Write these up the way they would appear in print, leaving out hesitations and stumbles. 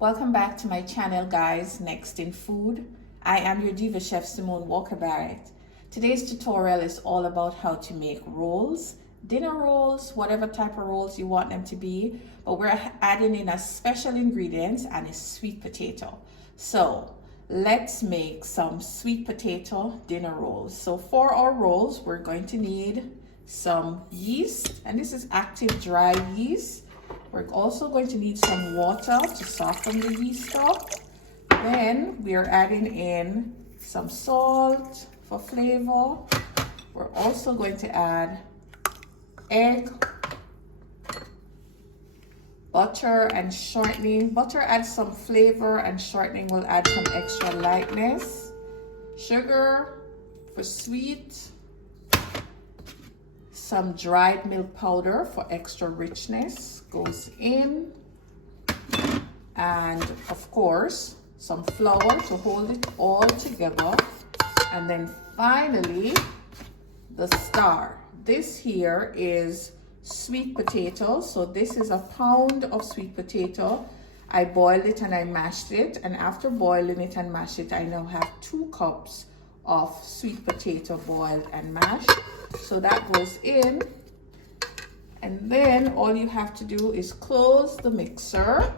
Welcome back to my channel, guys. Nextinfood. I am your diva chef, Simone Walker Barrett. Today's tutorial is all about how to make rolls, dinner rolls, whatever type of rolls you want them to be, but we're adding in a special ingredient, and it's sweet potato. So let's make some sweet potato dinner rolls. So for our rolls, we're going to need some yeast, and this is active dry yeast. We're also going to need some water to soften the yeast up. Then we are adding in some salt for flavor. We're also going to add egg, butter, and shortening. Butter adds some flavor and shortening will add some extra lightness. Sugar for sweet. Some dried milk powder for extra richness goes in, and of course some flour to hold it all together. And then finally the star. This here is sweet potato. So this is a pound of sweet potato. I boiled it and I mashed it, and after boiling it and mashed it, I now have 2 cups of sweet potato boiled and mashed. So that goes in, and then all you have to do is close the mixer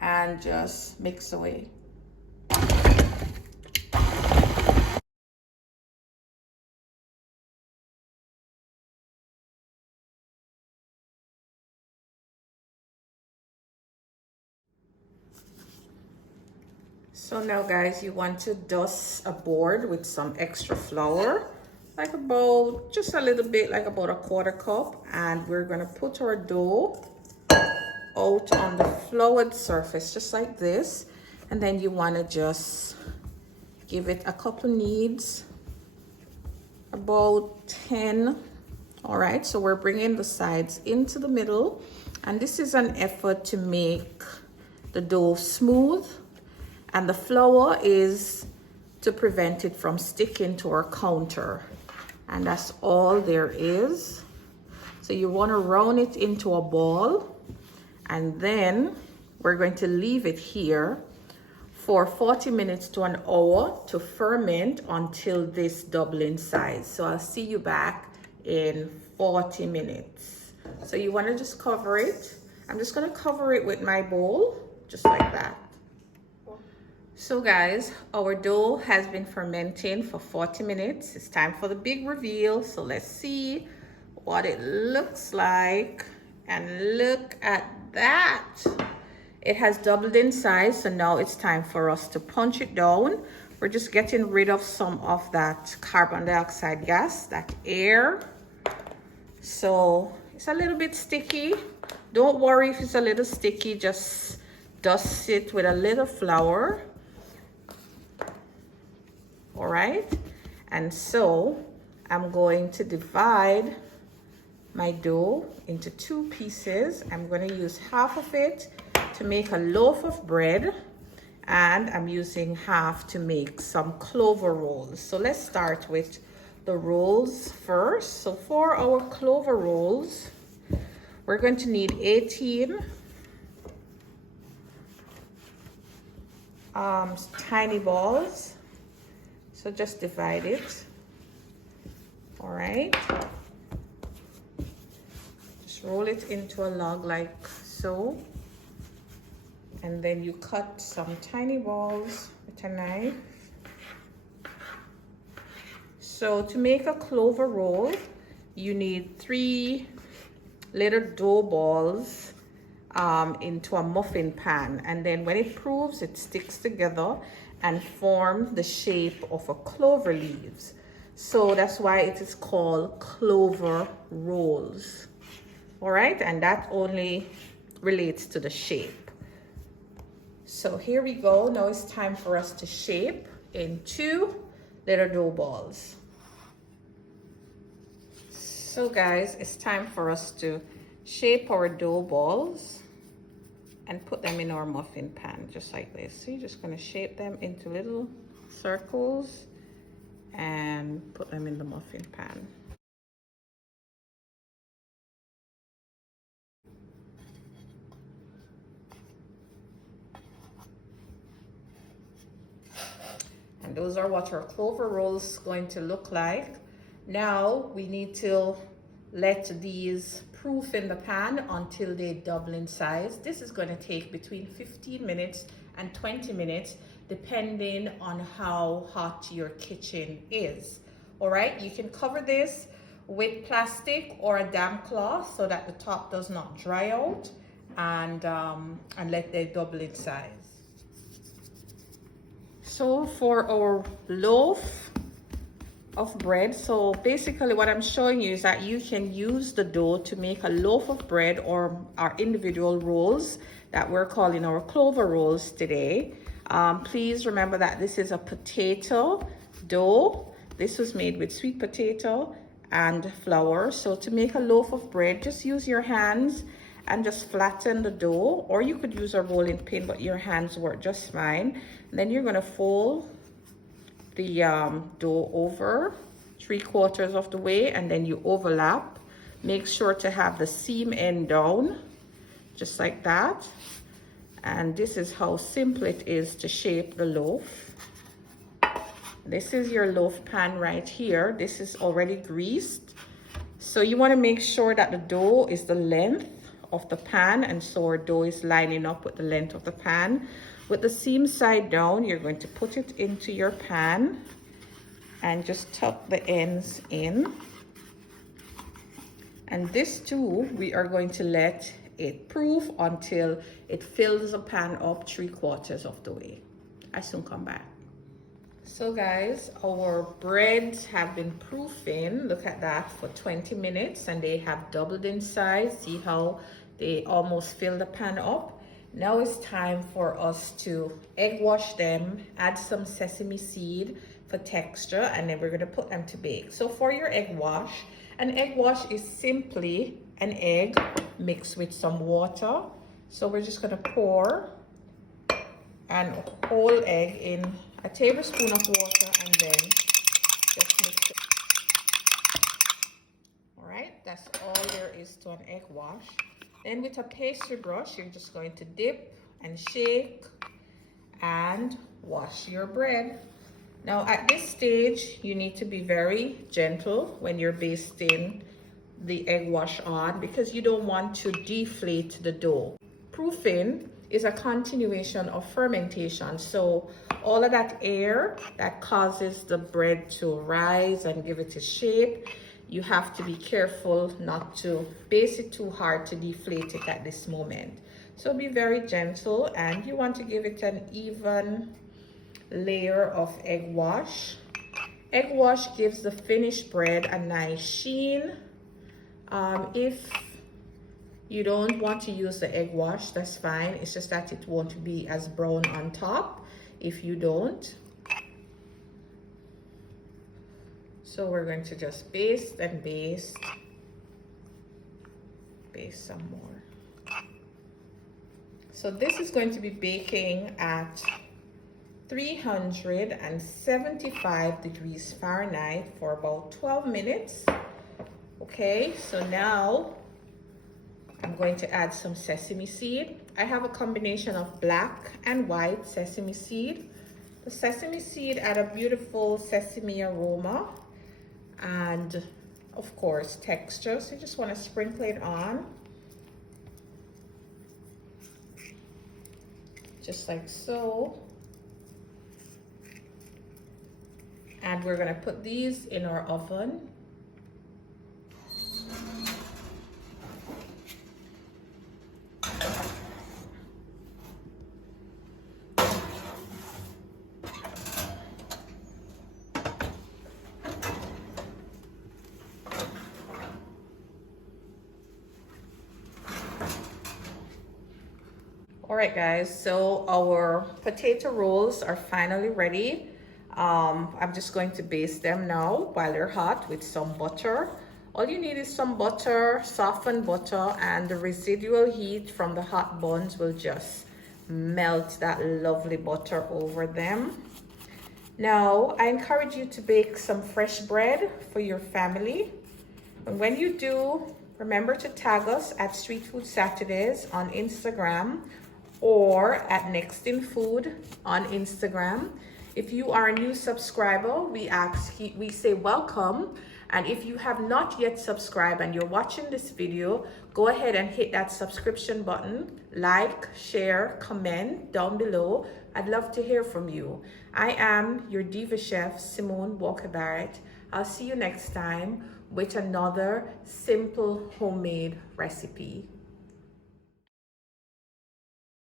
and just mix away. So now, guys, you want to dust a board with some extra flour, like about just a little bit, like about 1/4 cup, and we're gonna put our dough out on the floured surface just like this. And then you want to just give it a couple kneads, about 10. All right, so we're bringing the sides into the middle, and this is an effort to make the dough smooth, and the flour is to prevent it from sticking to our counter, and that's all there is. So you want to round it into a ball, and then we're going to leave it here for 40 minutes to an hour to ferment until this double in size. So I'll see you back in 40 minutes. So you want to just cover it. I'm just going to cover it with my bowl, just like that. So guys, our dough has been fermenting for 40 minutes. It's time for the big reveal. So let's see what it looks like. And look at that. It has doubled in size. So now it's time for us to punch it down. We're just getting rid of some of that carbon dioxide gas, that air. So it's a little bit sticky. Don't worry if it's a little sticky. Just dust it with a little flour. All right, and so I'm going to divide my dough into 2 pieces. I'm going to use half of it to make a loaf of bread, and I'm using half to make some clover rolls. So let's start with the rolls first. So for our clover rolls, we're going to need 18 tiny balls. So just divide it. All right, just roll it into a log like so, and then you cut some tiny balls with a knife. So to make a clover roll, you need 3 little dough balls into a muffin pan, and then when it proves it sticks together and form the shape of a clover leaves. So that's why it is called clover rolls. All right, and that only relates to the shape. So here we go. Now it's time for us to shape in 2 little dough balls. So guys, it's time for us to shape our dough balls and put them in our muffin pan, just like this. So you're just gonna shape them into little circles and put them in the muffin pan. And those are what our clover rolls going to look like. Now we need to let these proof in the pan until they double in size. This is going to take between 15 minutes and 20 minutes depending on how hot your kitchen is. All right, you can cover this with plastic or a damp cloth so that the top does not dry out, and let them double in size. So for our loaf of bread, so basically what I'm showing you is that you can use the dough to make a loaf of bread or our individual rolls that we're calling our clover rolls today. Please remember that this is a potato dough. This was made with sweet potato and flour. So to make a loaf of bread, just use your hands and just flatten the dough, or you could use a rolling pin, but your hands work just fine. And then you're going to fold the dough over 3/4 of the way, and then you overlap. Make sure to have the seam end down, just like that. And this is how simple it is to shape the loaf. This is your loaf pan right here. This is already greased. So you want to make sure that the dough is the length of the pan, and so our dough is lining up with the length of the pan. With the seam side down, you're going to put it into your pan and just tuck the ends in. And this too, we are going to let it proof until it fills the pan up 3/4 of the way. I soon come back. So guys, our breads have been proofing, look at that, for 20 minutes, and they have doubled in size. See how they almost fill the pan up? Now it's time for us to egg wash them, add some sesame seed for texture, and then we're going to put them to bake. So for your egg wash, an egg wash is simply an egg mixed with some water. So we're just going to pour an whole egg in a tablespoon of water, and then just mix it. All right, that's all there is to an egg wash. Then with a pastry brush, you're just going to dip and shake and wash your bread. Now at this stage, you need to be very gentle when you're basting the egg wash on, because you don't want to deflate the dough. Proofing is a continuation of fermentation. So all of that air that causes the bread to rise and give it a shape, you have to be careful not to base it too hard to deflate it at this moment. So be very gentle, and you want to give it an even layer of egg wash. Egg wash gives the finished bread a nice sheen. If you don't want to use the egg wash, that's fine. It's just that it won't be as brown on top if you don't. So we're going to just baste and baste. Baste some more. So this is going to be baking at 375 degrees Fahrenheit for about 12 minutes. Okay, so now I'm going to add some sesame seed. I have a combination of black and white sesame seed. The sesame seed add a beautiful sesame aroma and of course texture. So you just want to sprinkle it on. Just like so. And we're going to put these in our oven. All right guys, so our potato rolls are finally ready. I'm just going to baste them now while they're hot with some butter. All you need is some butter, softened butter, and the residual heat from the hot buns will just melt that lovely butter over them. Now, I encourage you to bake some fresh bread for your family. And when you do, remember to tag us at Streetfoodsaturdays on Instagram or at Nextinfood on Instagram. If you are a new subscriber, we say welcome. And if you have not yet subscribed and you're watching this video, go ahead and hit that subscription button, like, share, comment down below. I'd love to hear from you. I am your diva chef, Simone Walker Barrett. I'll see you next time with another simple homemade recipe.